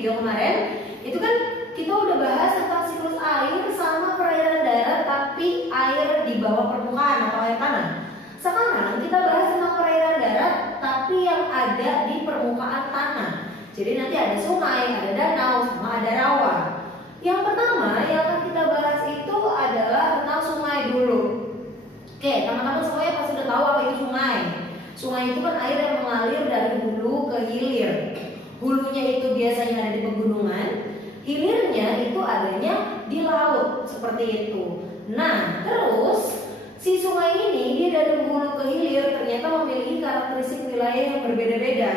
video kemarin, itu kan kita udah bahas tentang siklus air sama perairan darat tapi air di bawah permukaan atau air tanah. Sekarang kita bahas tentang perairan darat tapi yang ada di permukaan tanah. Jadi nanti ada sungai, ada danau, sama ada rawa. Yang pertama yang akan kita bahas itu adalah tentang sungai dulu. Oke, teman-teman semuanya pasti sudah tahu apa itu sungai. Sungai itu kan air yang mengalir dari hulu ke hilir. Hulunya itu biasanya ada di pegunungan, hilirnya itu adanya di laut, seperti itu. Nah, terus si sungai ini dia dari hulu ke hilir ternyata memiliki karakteristik wilayah yang berbeda-beda.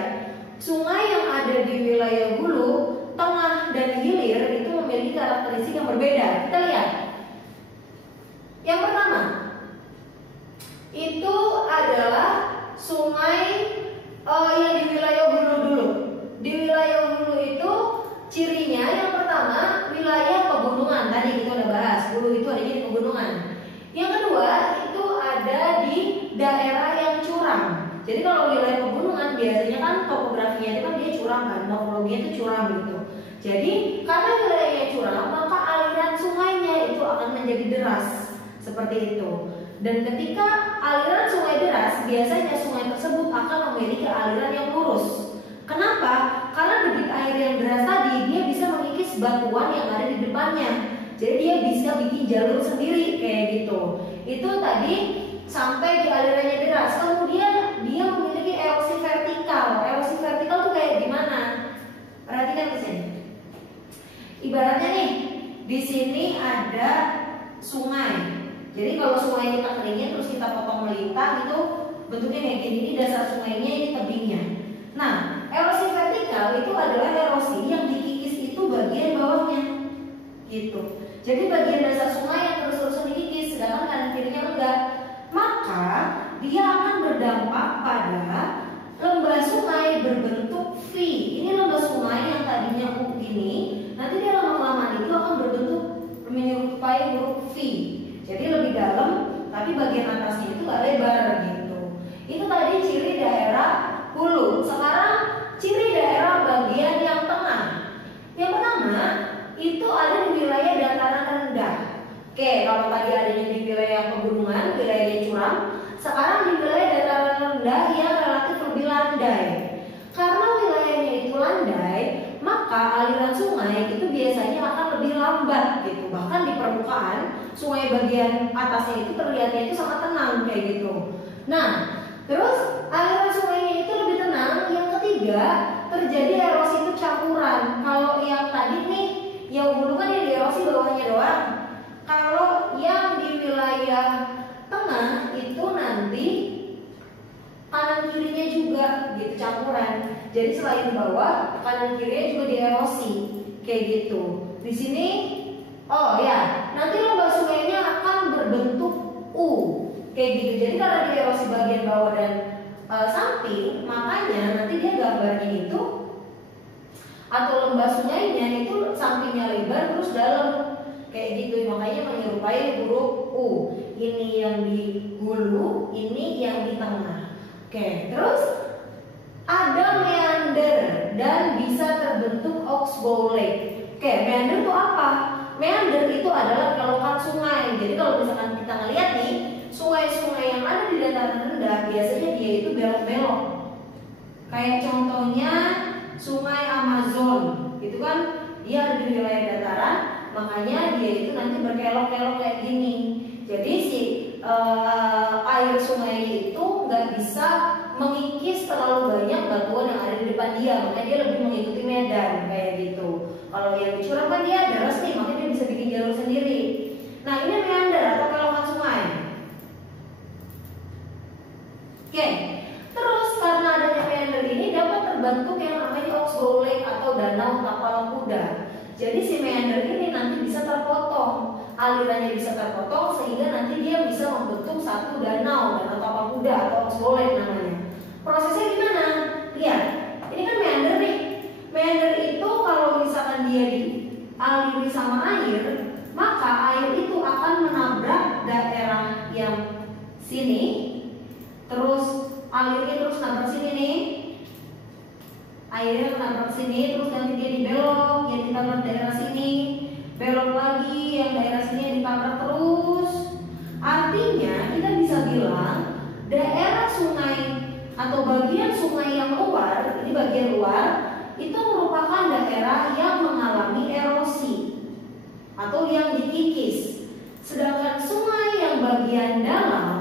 Sungai yang ada di wilayah hulu, tengah, dan hilir itu memiliki karakteristik yang berbeda. Kita lihat. Yang pertama, itu adalah sungai yang di wilayah hulu dulu. Di wilayah hulu itu cirinya yang pertama wilayah pegunungan. Tadi kita udah bahas, hulu itu adanya di pegunungan. Yang kedua itu ada di daerah yang curam. Jadi kalau wilayah pegunungan biasanya kan topografinya itu kan dia curam kan, morfologinya itu curam gitu. Jadi karena wilayahnya curam maka aliran sungainya itu akan menjadi deras seperti itu. Dan ketika aliran sungai deras, biasanya sungai tersebut akan memiliki aliran yang lurus. Kenapa? Karena debit air yang deras tadi dia bisa mengikis batuan yang ada di depannya. Jadi dia bisa bikin jalur sendiri kayak gitu. Itu tadi sampai di alirannya deras. Kemudian dia memiliki erosi vertikal. Erosi vertikal tuh kayak gimana? Perhatikan di sini. Ibaratnya nih, di sini ada sungai. Jadi kalau sungai kita keringin terus kita potong melintang itu bentuknya kayak gini. Ini dasar sungainya, ini tebingnya. Nah, erosi vertikal itu adalah erosi yang dikikis itu bagian bawahnya, gitu. Jadi bagian dasar sungai yang terus-terusan dikikis, sedangkan kanan kirinya enggak. Maka dia akan berdampak pada lembah sungai berbentuk V. Ini lembah sungai yang tadinya U gini, nanti dia lama-lama itu akan berbentuk menyerupai huruf V. Jadi lebih dalam, tapi bagian atasnya itu nggak lebar gitu. Itu tadi ciri daerah hulu. Sekarang ciri daerah bagian yang tengah. Yang pertama itu ada di wilayah dataran rendah. Oke, kalau tadi adanya di wilayah pegunungan, wilayah curam. Sekarang di wilayah dataran rendah yang relatif lebih landai. Karena wilayahnya itu landai, maka aliran sungai itu biasanya akan lebih lambat gitu. Bahkan di permukaan sungai bagian atasnya itu terlihatnya itu sangat tenang kayak gitu. Nah, terus aliran sungainya itu lebih tenang. Yang ketiga, terjadi erosi itu campuran. Kalau yang tadi nih, yang hulu kan yang dierosi bawahnya doang. Kalau yang di wilayah tengah itu nanti kanan kirinya juga gitu campuran. Jadi selain bawah, kanan kirinya juga dierosi kayak gitu. Di sini, oh ya, nanti lembah sungainya akan berbentuk U kayak gitu. Jadi karena dierosi bagian bawah dan samping, makanya nanti dia gambarnya itu atau lembah sungainya itu sampingnya lebar terus dalam kayak gitu. Makanya menyerupai huruf U. Ini yang di hulu, ini yang di tengah. Oke, terus ada meander dan bisa terbentuk oxbow lake. Oke, meander itu apa? Meander itu adalah kelokan sungai. Jadi kalau misalkan kita ngeliat nih, sungai-sungai yang ada di dataran rendah biasanya dia itu belok-belok. Kayak contohnya sungai Amazon, itu kan dia ada di wilayah dataran, makanya dia itu nanti berkelok-kelok kayak gini. Jadi si air sungai itu nggak bisa mengikis terlalu banyak batuan yang ada di depan dia, makanya dia lebih mengikuti medan kayak gitu. Kalau yang dicuram kan dia deras nih, makanya dia bisa bikin jalur sendiri. Nah, ini meander atau kelokan sungai. Oke, terus karena adanya meander ini dapat terbentuk yang namanya oxbow lake atau danau tapal kuda. Jadi si meander ini nanti bisa terpotong, alirannya bisa terpotong sehingga nanti dia bisa membentuk satu danau tapal kuda atau oxbow lake namanya. Prosesnya gimana? Lihat, ini kan meander nih. Meander itu kalau misalkan dia dialiri sama air, maka air itu akan menabrak daerah yang sini, terus alirnya terus nabrak sini nih. airnya nabrak sini, terus nanti dia dibelok, yang ditabrak daerah sini, belok lagi, yang daerah sini yang ditabrak terus. Artinya kita bisa bilang daerah sungai atau bagian sungai yang luar, ini bagian luar, itu merupakan daerah yang mengalami erosi atau yang dikikis. Sedangkan sungai yang bagian dalam,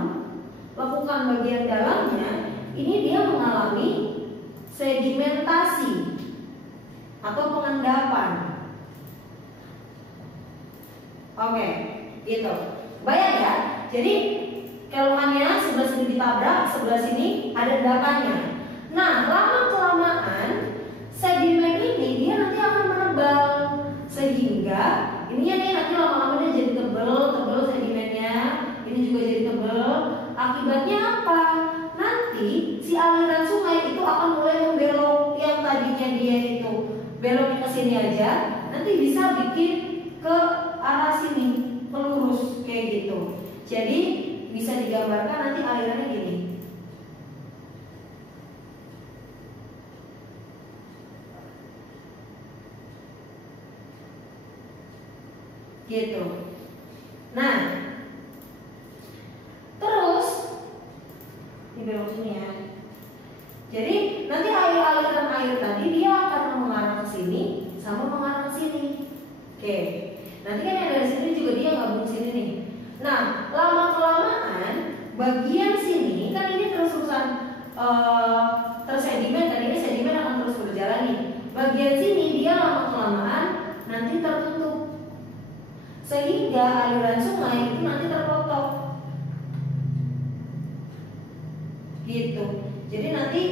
lakukan bagian dalamnya, ini dia mengalami sedimentasi atau pengendapan. Oke, gitu. Bayang ya. Jadi keluhannya sebelah sini ditabrak, sebelah sini ada endapannya. Nah, lama kelamaan sedimen ini dia nanti akan menebal sehingga ininya nih nanti lama-lama dia jadi tebel sedimennya, ini juga jadi tebel. Akibatnya apa? Nanti si aliran sungai itu akan mulai membelok, yang tadinya dia itu beloknya ke sini aja, nanti bisa bikin ke arah sini, melurus kayak gitu. Jadi bisa digambarkan nanti alirannya gini. Gitu. Nah, terus ini belok sini ya. Jadi nanti aliran air tadi dia akan mengarah ke sini sama mengarah ke sini. Oke. Nanti kan yang dari sini juga dia gabung sini nih. Nah, lama kelamaan bagian sini kan ini terus-terusan tersedimen, dan ini sedimen akan terus berjalan nih. Bagian sini dia lama kelamaan nanti tertutup, sehingga aliran sungai itu nanti terpotong. Gitu. Jadi nanti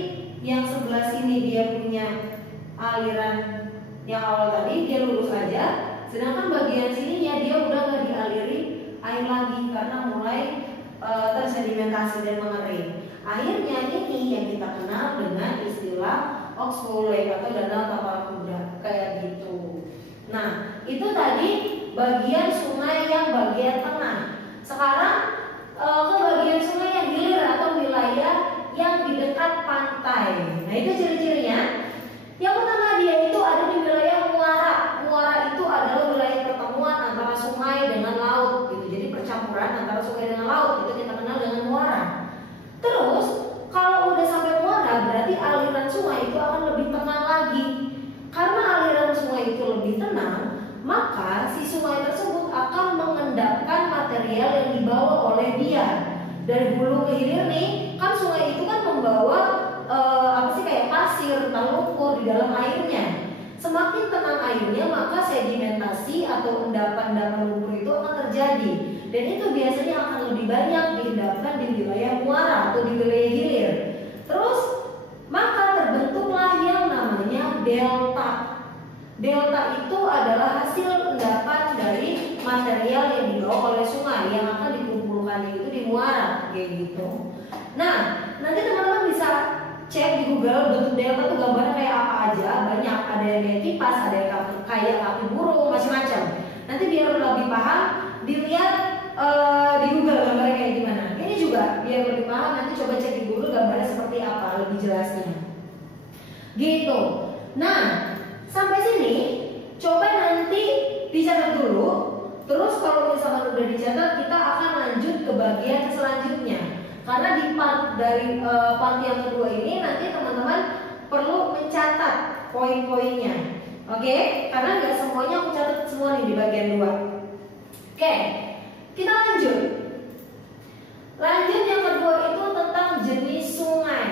yang sebelah sini dia punya aliran yang awal tadi dia lurus aja, sedangkan bagian sininya dia udah nggak dialiri air lagi karena mulai tersedimentasi dan mengering. Akhirnya ini yang kita kenal dengan istilah oxbow lake atau danau tapal kuda kayak gitu. Nah, itu tadi bagian sungai yang bagian tengah. Sekarang ke bagian sungai yang hilir atau wilayah yang di dekat pantai. Nah, itu ciri-cirinya. Yang pertama dia itu ada di wilayah muara. Muara itu adalah wilayah pertemuan antara sungai dengan laut gitu. Jadi percampuran antara sungai dengan laut, itu kita kenal dengan muara. Terus kalau udah sampai muara berarti aliran sungai itu akan lebih tenang lagi. Karena aliran sungai itu lebih tenang, maka si sungai tersebut akan mengendapkan material yang dibawa oleh dia. Dari hulu ke hilir nih, kan sungai itu kan membawa kayak pasir, lumpur di dalam airnya. Semakin tenang airnya, maka sedimentasi atau endapan-endapan lumpur itu akan terjadi. Dan itu biasanya akan lebih banyak diendapkan di wilayah muara atau di wilayah hilir. Terus maka terbentuklah yang namanya delta. Delta itu adalah hasil endapan dari material yang dibawa oleh sungai yang akan dikumpulkan itu di muara kayak gitu. Nah, nanti teman-teman bisa cek di Google bentuk delta itu gambarnya kayak apa aja. Banyak, ada yang kayak kipas, ada yang kayak kaki burung, macam-macam. Nanti biar lebih paham, dilihat di Google gambarnya kayak gimana. Ini juga biar lebih paham, nanti coba cek di Google gambarnya seperti apa lebih jelasnya. Gitu. Nah, sampai sini coba nanti dicatat dulu. Terus kalau misalkan udah dicatat, kita akan lanjut ke bagian selanjutnya. Karena di part yang kedua ini nanti teman-teman perlu mencatat poin-poinnya. Oke? Karena nggak semuanya aku catat semua nih di bagian 2. Oke, kita lanjut. Lanjut yang kedua itu tentang jenis sungai.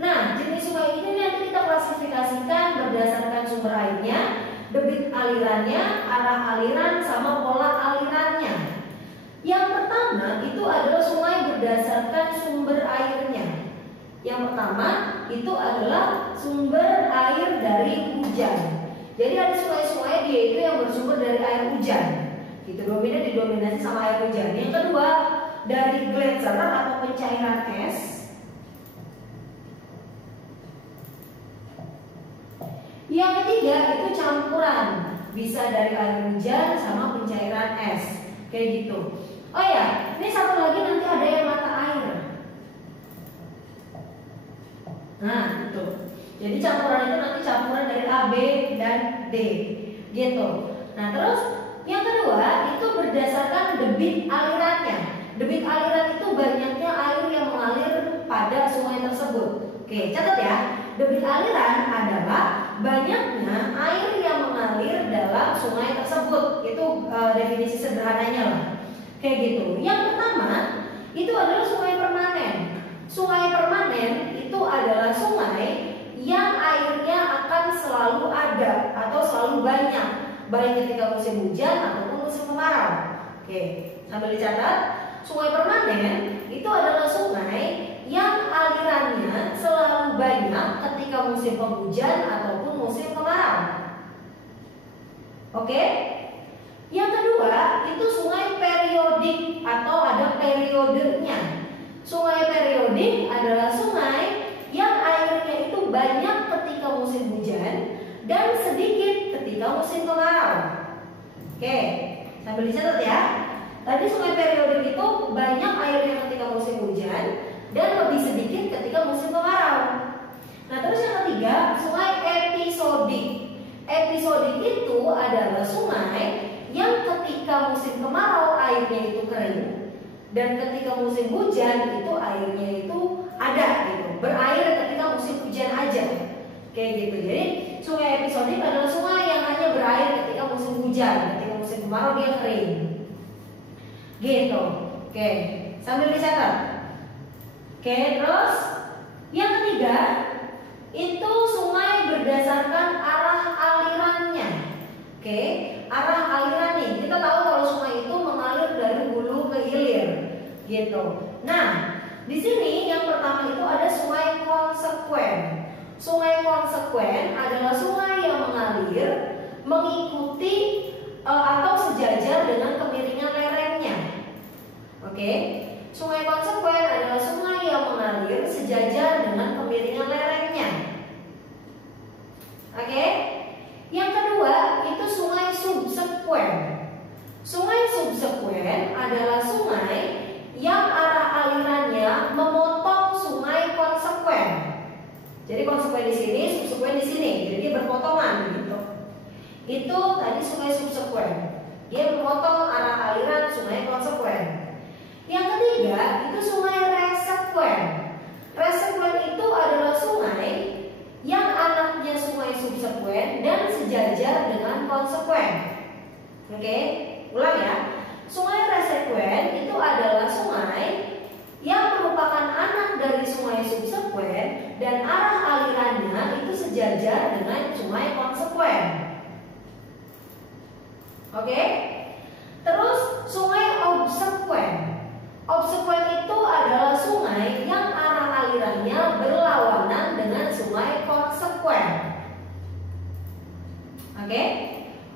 Nah, jenis sungai ini nanti kita klasifikasikan berdasarkan sumber airnya, debit alirannya, arah aliran, sama pola alirannya. Yang pertama itu adalah sungai berdasarkan sumber airnya. Yang pertama itu adalah sumber air dari hujan. Jadi ada sungai-sungai dia itu yang bersumber dari air hujan. Gitu, didominasi sama air hujan. Yang kedua dari gletser atau pencairan es. Yang ketiga itu campuran, bisa dari air hujan sama pencairan es, kayak gitu. Oh ya, ini satu lagi nanti ada yang mata air. Nah, itu. Jadi campuran itu nanti campuran dari A, B, dan D, gitu. Nah terus yang kedua itu berdasarkan debit alirannya. Debit aliran itu banyaknya air yang mengalir pada sungai tersebut. Oke, catat ya. Debit aliran adalah banyaknya air yang mengalir dalam sungai tersebut. Itu definisi sederhananya lah. Kayak gitu. Yang pertama itu adalah sungai permanen. Sungai permanen itu adalah sungai yang airnya akan selalu ada atau selalu banyak, baik ketika musim hujan ataupun musim kemarau. Oke, sambil dicatat, sungai permanen itu adalah sungai yang alirannya selalu banyak ketika musim penghujan ataupun musim kemarau. Oke, yang kedua itu sungai periodik atau ada periodenya. Sungai periodik adalah sungai yang airnya itu banyak ketika musim hujan dan sedikit ketika musim kemarau. Oke, sambil dicatat ya. Tadi sungai periodik itu banyak airnya ketika musim hujan dan lebih sedikit ketika musim kemarau. Nah terus yang ketiga, sungai episodik. Episodik itu adalah sungai yang ketika musim kemarau airnya itu kering dan ketika musim hujan itu airnya itu ada gitu, berair ketika musim hujan aja, kayak gitu. Jadi sungai episodik adalah sungai yang hanya berair ketika musim hujan, ketika musim kemarau dia kering, gitu. Oke, sambil dicatat. Oke, terus yang ketiga itu sungai berdasarkan arah alirannya. Oke, arah aliran nih, kita tahu kalau sungai itu mengalir dari hulu ke hilir, gitu. Nah, di sini yang pertama itu ada sungai konsekuen. Sungai konsekuen adalah sungai yang mengalir mengikuti atau sejajar dengan kemiringan lerengnya. Oke, sungai konsekuen adalah sungai yang mengalir sejajar dengan kemiringan lerengnya. Oke, yang kedua itu sungai subsekuen. Sungai subsekuen adalah sungai yang arah alirannya memotong sungai konsekuen. Jadi konsekuen di sini, subsekuen di sini, jadi dia berpotongan gitu. Itu tadi sungai subsekuen. Dia memotong arah aliran sungai konsekuen. Yang ketiga itu sungai resekuen. Resekuen itu adalah sungai yang anaknya sungai subsekuen dan sejajar dengan konsekuen. Oke, ulang ya. Sungai resekuen itu adalah sungai yang merupakan anak dari sungai subsekuen dan arah alirannya itu sejajar dengan sungai konsekuen. Oke, terus sungai obsekuen. Obsekuen itu adalah sungai yang arah alirannya berlawanan dengan sungai konsekuen. Oke,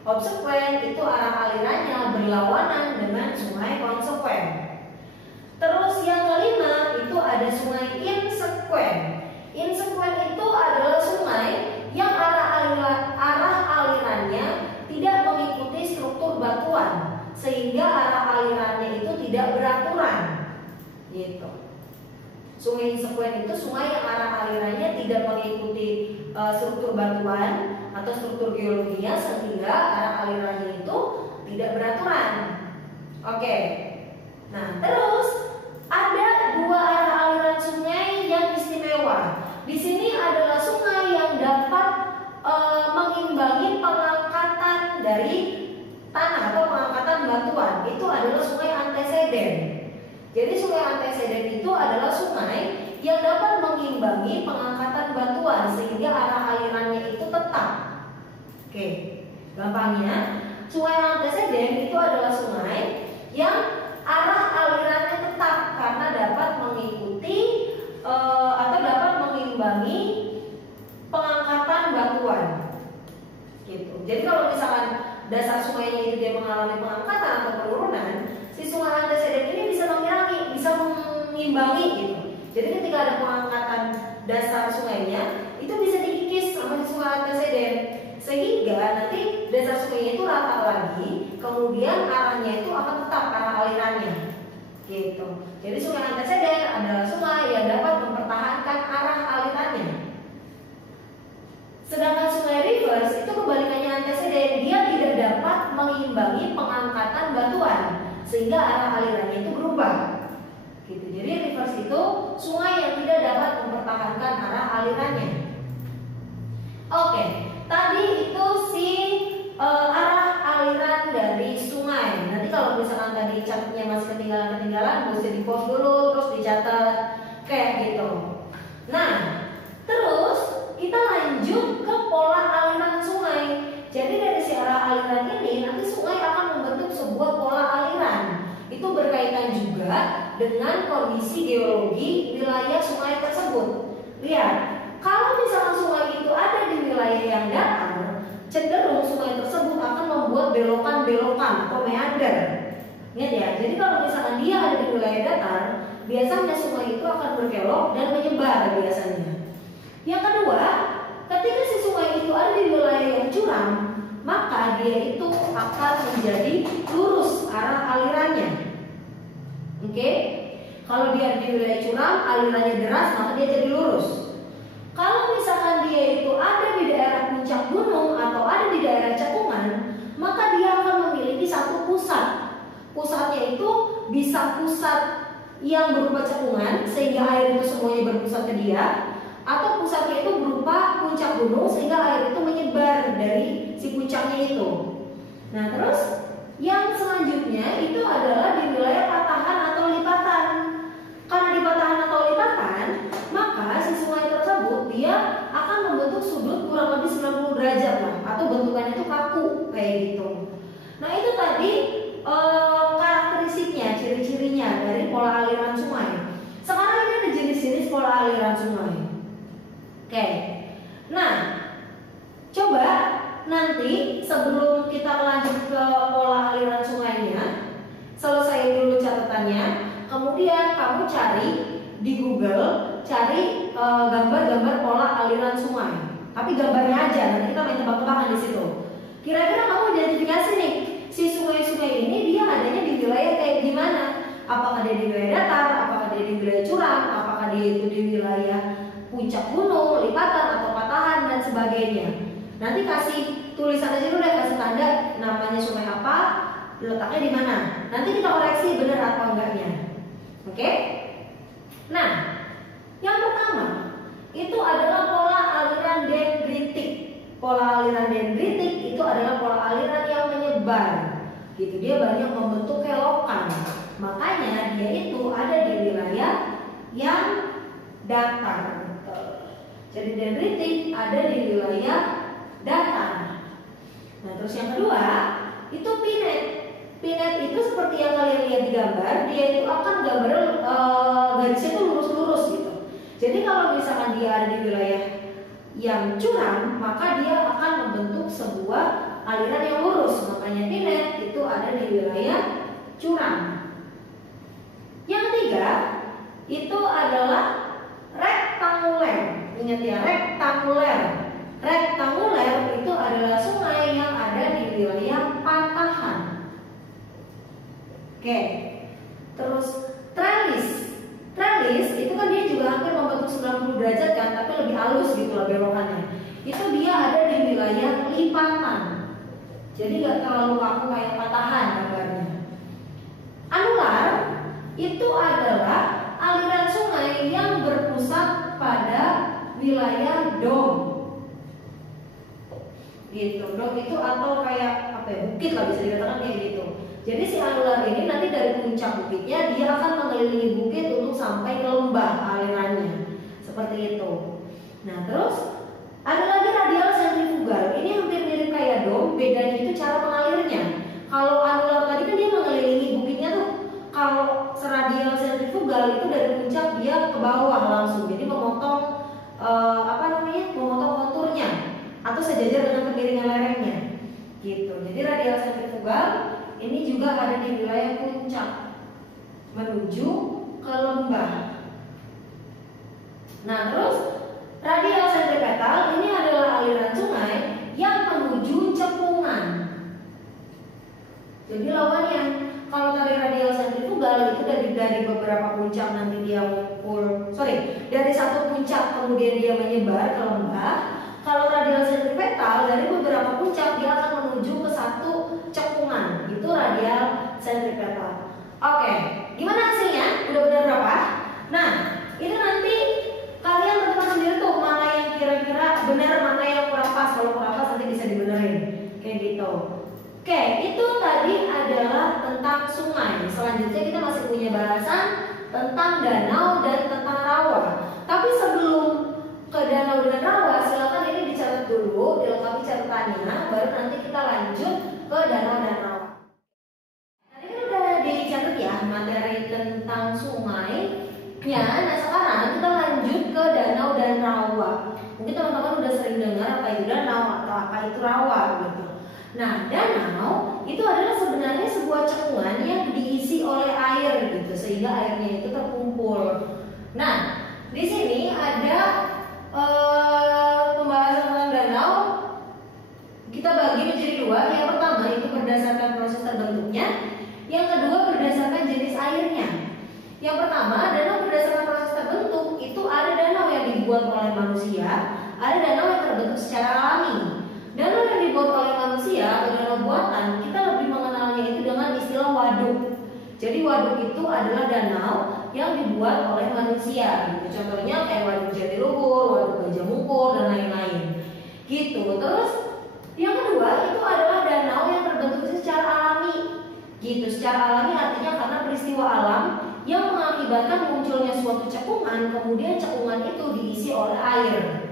obsekuen itu arah alirannya berlawanan dengan sungai konsekuen. Terus yang kelima itu ada sungai insekuen. Insekuen itu adalah sungai yang arah alirannya tidak mengikuti struktur batuan, sehingga arah alirannya itu tidak beraturan, gitu. Sungai insekuen itu sungai yang arah alirannya tidak mengikuti struktur batuan atau struktur geologinya, sehingga arah alirannya itu tidak beraturan. Oke. Nah, terus ada dua arah aliran sungai yang istimewa. Di sini adalah sungai yang dapat mengimbangi pengangkatan dari tanah atau pengangkatan batuan. Itu adalah sungai anteseden. Jadi sungai anteseden itu adalah sungai yang dapat mengimbangi pengangkatan batuan sehingga arah alirannya itu tetap. Oke, gampangnya sungai anteseden itu adalah sungai yang arah alirannya tetap karena dapat mengikuti atau dapat mengimbangi pengangkatan batuan, gitu. Jadi kalau misalkan dasar sungainya itu dia mengalami pengangkatan atau penurunan, si sungai anteseden ini bisa mengirangi, bisa mengimbangi gitu. Jadi ketika ada pengangkatan dasar sungainya, itu bisa dikikis sama si sungai anteseden, sehingga nanti dasar sungainya itu rata lagi, kemudian arahnya itu akan tetap arah alirannya, gitu. Jadi sungai anteseden adalah sungai yang dapat mempertahankan arah alirannya. Sedangkan sungai reverse itu kebalikannya antecedent, dia tidak dapat mengimbangi pengangkatan batuan sehingga arah alirannya itu berubah. Gitu. Jadi reverse itu sungai yang tidak dapat mempertahankan arah alirannya. Oke, tadi itu si arah aliran dari sungai. Nanti kalau misalkan tadi catatnya masih ketinggalan, bisa di pause dulu terus dicatat kayak gitu. Nah, terus kita lanjut ke pola aliran sungai. Jadi dari si arah aliran ini nanti sungai akan membentuk sebuah pola aliran. Itu berkaitan juga dengan kondisi geologi wilayah sungai tersebut. Lihat, kalau misalkan sungai itu ada di wilayah yang datar, cenderung sungai tersebut akan membuat belokan-belokan atau meander. Ingat ya, jadi kalau misalkan dia ada di wilayah datar, biasanya sungai itu akan berkelok dan menyebar biasanya. Yang kedua, ketika si sungai itu ada di wilayah yang curam, maka dia itu akan menjadi lurus arah alirannya. Oke? Kalau dia ada di wilayah curam, alirannya deras, maka dia jadi lurus. Kalau misalkan dia itu ada di daerah puncak gunung atau ada di daerah cekungan, maka dia akan memiliki satu pusat. Pusatnya itu bisa pusat yang berupa cekungan sehingga air itu semuanya berpusat ke dia, atau pusatnya itu berupa puncak gunung sehingga air itu menyebar dari si puncaknya itu. Nah, terus yang selanjutnya itu adalah di wilayah patahan atau lipatan. Karena di patahan atau lipatan, maka si sungai tersebut dia akan membentuk sudut kurang lebih 90 derajat lah, atau bentukannya itu kaku kayak gitu. Nah, itu tadi karakteristiknya, ciri-cirinya dari pola aliran sungai. Sekarang ini ada jenis-jenis pola aliran sungai. Oke. Nah, coba nanti sebelum kita lanjut ke pola aliran sungainya, selesai dulu catatannya. Kemudian kamu cari di Google, cari gambar-gambar pola aliran sungai. Tapi gambarnya aja, nanti kita main tebak-tebakan di situ. Kira-kira kamu identifikasi nih, si sungai-sungai ini dia adanya di wilayah kayak gimana? Apakah dia di wilayah datar, apakah dia di wilayah curam, apakah dia itu di wilayah puncak gunung, lipatan atau patahan dan sebagainya. Nanti kasih tulisan aja dulu deh, kasih tanda namanya sungai apa, letaknya di mana. Nanti kita koreksi benar atau enggaknya. Oke? Nah, yang pertama itu adalah pola aliran dendritik. Pola aliran dendritik itu adalah pola aliran yang menyebar. Gitu, dia banyak membentuk kelokan. Makanya dia itu ada di wilayah yang datar. Jadi dendritik ada di wilayah datar. Nah, terus yang kedua itu pinet. Pinet itu seperti yang kalian lihat di gambar, dia itu akan gambar garisnya itu lurus-lurus gitu. Jadi kalau misalkan dia ada di wilayah yang curam, maka dia akan membentuk sebuah aliran yang lurus. Makanya pinet itu ada di wilayah curam. Yang ketiga itu adalah rektanguler. Ingat ya, rektanguler. Rektanguler itu adalah sungai yang ada di wilayah patahan. Oke. Terus trellis. Trellis itu kan dia juga hampir membentuk 90 derajat kan, tapi lebih halus gitu loh belokannya. Itu dia ada di wilayah lipatan. Jadi nggak terlalu kaku kayak patahan gambarnya. Anular itu adalah aliran sungai yang berpusat pada wilayah dom. Gitu, dom itu atau kayak apa ya, bukit lah bisa dikatakan kayak gitu. Jadi si anular ini nanti dari puncak bukitnya dia akan mengelilingi bukit untuk sampai ke lembah alirannya. Seperti itu. Nah, terus ada lagi radial sentrifugal. Ini hampir mirip kayak dom, bedanya itu cara mengalirnya. Kalau anular tadi kan dia mengelilingi bukitnya tuh. Kalau radial sentrifugal itu dari puncak dia ke bawah langsung. Jadi memotong memotong konturnya atau sejajar dengan kemiringan lerengnya. Gitu. Jadi radial sentrifugal ini juga ada di wilayah puncak menuju ke lembah. Nah, terus radial sentripetal ini adalah aliran sungai yang menuju cekungan. Jadi lawannya, kalau tadi radial sentrifugal itu dari beberapa puncak nanti dia dari satu puncak kemudian dia menyebar ke lembah. Kalau radial sentripetal dari beberapa puncak dia akan menuju ke satu cekungan, itu radial sentripetal. Oke, gimana hasilnya? Udah benar berapa? Nah, itu nanti kalian tentukan sendiri tuh mana yang kira-kira benar, mana yang kurang pas. Kalau kurang pas nanti bisa dibenerin, kayak gitu. Oke, itu tadi adalah tentang sungai. Selanjutnya kita masih punya bahasan tentang danau dan tentang rawa. Tapi sebelum ke danau dan rawa, silakan ini dicatat dulu, dilengkapi catatannya, baru nanti kita lanjut ke danau dan rawa. Tadi kan udah dicatat ya materi tentang sungai. Ya, nah sekarang kita lanjut ke danau dan rawa. Mungkin teman-teman udah sering dengar apa itu danau atau apa itu rawa gitu. Nah, danau itu adalah sebenarnya sebuah cekungan yang diisi oleh air gitu, sehingga airnya itu terkumpul. Nah, di sini ada pembahasan tentang danau. Kita bagi menjadi dua. Yang pertama itu berdasarkan proses terbentuknya, yang kedua berdasarkan jenis airnya. Yang pertama, danau berdasarkan proses terbentuk itu ada danau yang dibuat oleh manusia, ada danau yang terbentuk secara alami. Danau yang dibuat oleh manusia atau danau buatan, kita lebih mengenalnya itu dengan istilah waduk. Jadi waduk itu adalah danau yang dibuat oleh manusia. Gitu. Contohnya kayak waduk Jatiluhur, waduk Gajah Mungkur dan lain-lain. Gitu. Terus yang kedua itu adalah danau yang terbentuk secara alami. Gitu. Secara alami artinya karena peristiwa alam yang mengakibatkan munculnya suatu cekungan, kemudian cekungan itu diisi oleh air.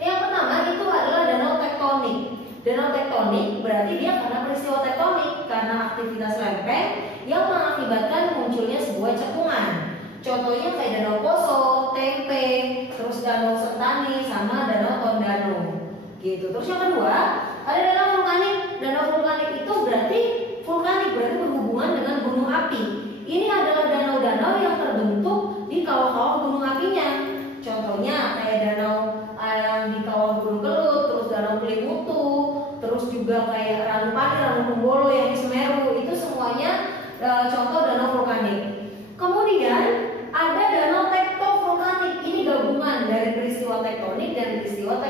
Yang pertama itu adalah danau tektonik. Danau tektonik berarti dia karena peristiwa tektonik, karena aktivitas lempeng yang mengakibatkan munculnya sebuah cekungan. Contohnya kayak Danau Poso, Tempe, terus Danau Sentani, sama Danau Tondano. Gitu. Terus yang kedua ada danau vulkanik. Danau vulkanik itu berarti berhubungan dengan gunung api. Ini adalah danau-danau yang terbentuk di kawah-kawah gunung apinya. Contohnya kayak danau yang di kawah Gunung Kelut, terus danau Kelimutu, terus juga kayak Ranupani, Ranukumbolo yang di Semeru, itu semuanya contoh danau vulkanik. Kemudian ada danau tektovulkanik. Ini gabungan dari peristiwa tektonik dan peristiwa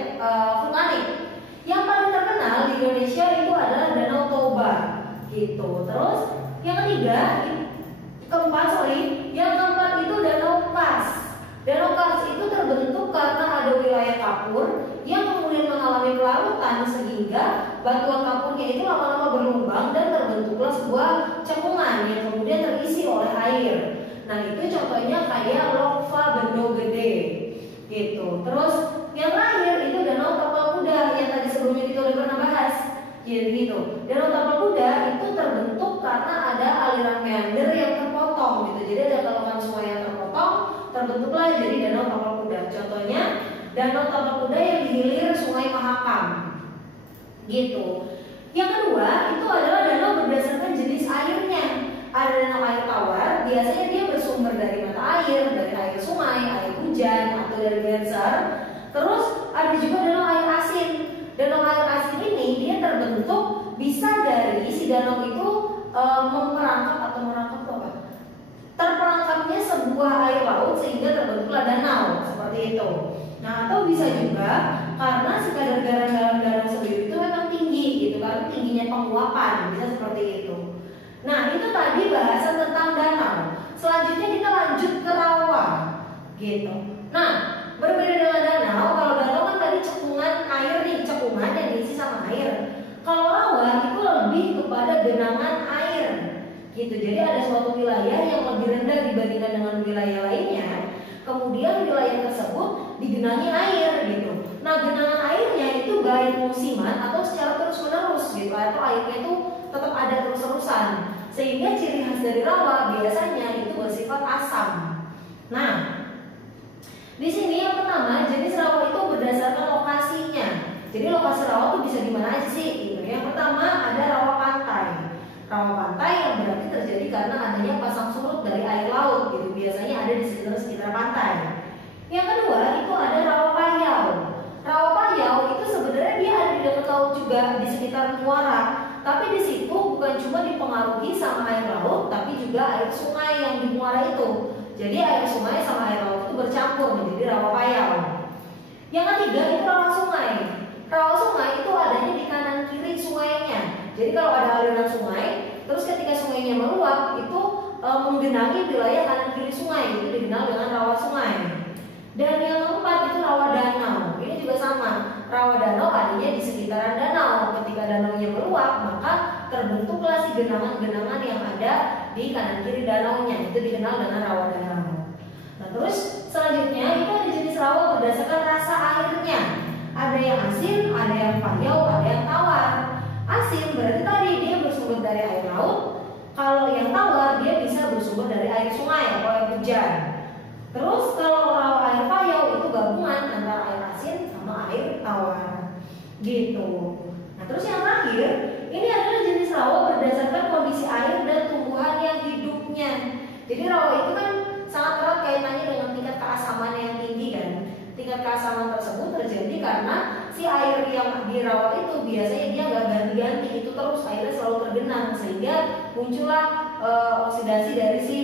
vulkanik. Yang paling terkenal di Indonesia itu adalah Danau Toba, gitu. Terus yang keempat itu Danau Kars. Danau Kars itu terbentuk karena ada wilayah kapur yang kemudian mengalami pelarutan sehingga batuan kapurnya itu lama-lama berlubang dan terbentuklah sebuah cekungan yang kemudian terisi oleh air. Nah itu contohnya kayak Lokva Bendo Gede, gitu. Terus yang terakhir itu Danau Tapal Kuda yang tadi sebelumnya kita udah pernah bahas, gitu. Danau Tapal Kuda itu terbentuk karena ada aliran meander yang terpotong, gitu. Jadi ada kelokan sungai yang terpotong, terbentuklah jadi Danau Tapal Kuda. Contohnya Danau Tapal Kuda yang dihilir Sungai Mahakam, gitu. Yang kedua itu adalah danau berdasarkan jenis airnya. Ada danau air tawar, biasanya dia bersumber dari mata air, dari air sungai, air hujan, atau dari geyser. Terus ada juga danau air asin. Danau air asin ini dia terbentuk bisa dari si danau itu terperangkapnya sebuah air laut sehingga terbentuklah danau seperti itu. Nah atau bisa juga karena si kadar garam dalam danau sendiri itu memang tinggi, gitu kan, tingginya penguapan, bisa seperti itu. Nah itu tadi bahasan tentang danau. Selanjutnya kita lanjut ke rawa, gitu. Nah berbeda dengan danau, kalau danau kan tadi cekungan air nih, cekungan yang diisi sama air. Kalau rawa itu lebih kepada genangan air, gitu. Jadi ada suatu wilayah yang lebih rendah dibandingkan dengan wilayah lainnya. Kemudian wilayah tersebut digenangi air, gitu. Nah genangan airnya itu baik musiman atau secara terus-menerus, gitu. Atau airnya itu tetap ada terus-terusan. Sehingga ciri khas dari rawa biasanya itu bersifat asam. Nah, di sini yang pertama jenis rawa itu berdasarkan lokasinya. Jadi lokasi rawa itu bisa di mana aja sih? Gitu. Yang pertama ada rawa pantai. Rawa pantai yang berarti terjadi karena adanya pasang surut dari air laut, gitu. Biasanya ada di sekitar pantai. Yang kedua itu ada rawa payau. Rawa payau itu sebenarnya dia ada di dekat laut juga, di sekitar muara. Tapi di situ bukan cuma dipengaruhi sama air laut, tapi juga air sungai yang di muara itu. Jadi air sungai sama air laut itu bercampur menjadi rawa payau. Yang ketiga itu rawa sungai. Rawa sungai itu adanya di kanan kiri sungainya. Jadi kalau ada aliran sungai, terus ketika sungainya meluap itu menggenangi wilayah kanan kiri sungai, itu dikenal dengan rawa sungai. Dan yang keempat itu rawa danau. Ini juga sama. Rawa danau adanya di sekitaran danau. Ketika danaunya meluap, maka terbentuklah si genangan-genangan yang ada di kanan kiri danaunya. Itu dikenal dengan rawa danau. Nah, terus selanjutnya itu ada jenis rawa berdasarkan rasa airnya. Ada yang asin, ada yang payau, ada yang tawar. Asin berarti tadi dia bersumber dari air laut. Kalau yang tawar dia bisa bersumber dari air sungai atau air hujan. Terus kalau rawa air payau itu gabungan antara air asin sama air tawar. Gitu. Nah, terus yang terakhir, ini adalah jenis rawa berdasarkan kondisi air dan tumbuhan yang hidupnya. Jadi rawa itu kan sangat erat kaitannya dengan tingkat keasaman yang tinggi kan. Tingkat keasaman tersebut terjadi karena si air yang di rawa itu biasanya dia nggak ganti-ganti, itu terus airnya selalu tergenang sehingga muncullah oksidasi dari si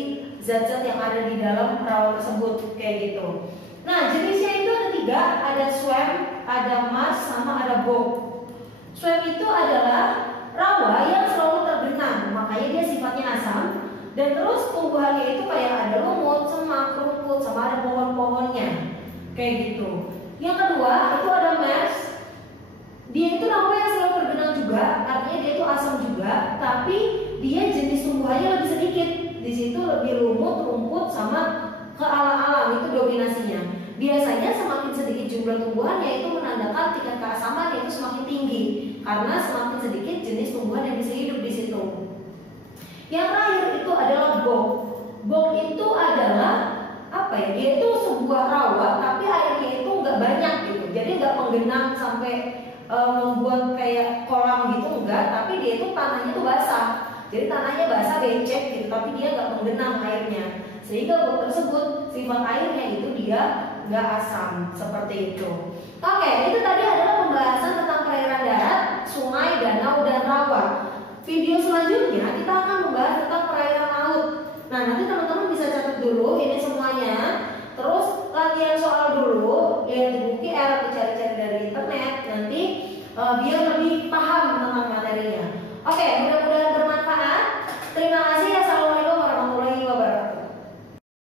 zat-zat yang ada di dalam rawa tersebut kayak gitu. Nah, jenisnya itu ada 3, ada swam, ada mars, sama ada bog. Swam itu adalah rawa yang selalu tergenang, makanya dia sifatnya asam. Dan terus tumbuhannya itu kayak ada lumut, semak, rumput, sama ada pohon-pohonnya kayak gitu. Yang kedua itu ada mars. Dia itu rawa yang selalu tergenang juga, artinya dia itu asam juga, tapi dia jenis tumbuhannya lebih sedikit. Di situ lebih lumut, rumput, sama ke alam-alam, itu dominasinya. Biasanya semakin sedikit jumlah tumbuhannya itu menandakan tingkat keasaman itu semakin tinggi, karena semakin sedikit jenis tumbuhan yang bisa hidup di situ. Yang terakhir itu adalah bog. Bog itu adalah apa ya? Dia itu sebuah rawa, tapi airnya itu nggak banyak gitu. Jadi nggak menggenang sampai membuat kayak kolam gitu, enggak. Tapi dia itu tanahnya itu basah. Jadi tanahnya basah becek gitu, tapi dia nggak menggenang airnya. Sehingga bog tersebut sifat airnya itu dia nggak asam seperti itu. Oke, itu tadi adalah pembahasan tentang perairan darat, sungai, danau, dan rawa. Video selanjutnya kita akan membahas tentang perairan laut. Nah, nanti teman-teman bisa catat dulu ini semuanya. Terus latihan soal dulu, lihat di buku atau cari-cari dari internet. Nanti biar lebih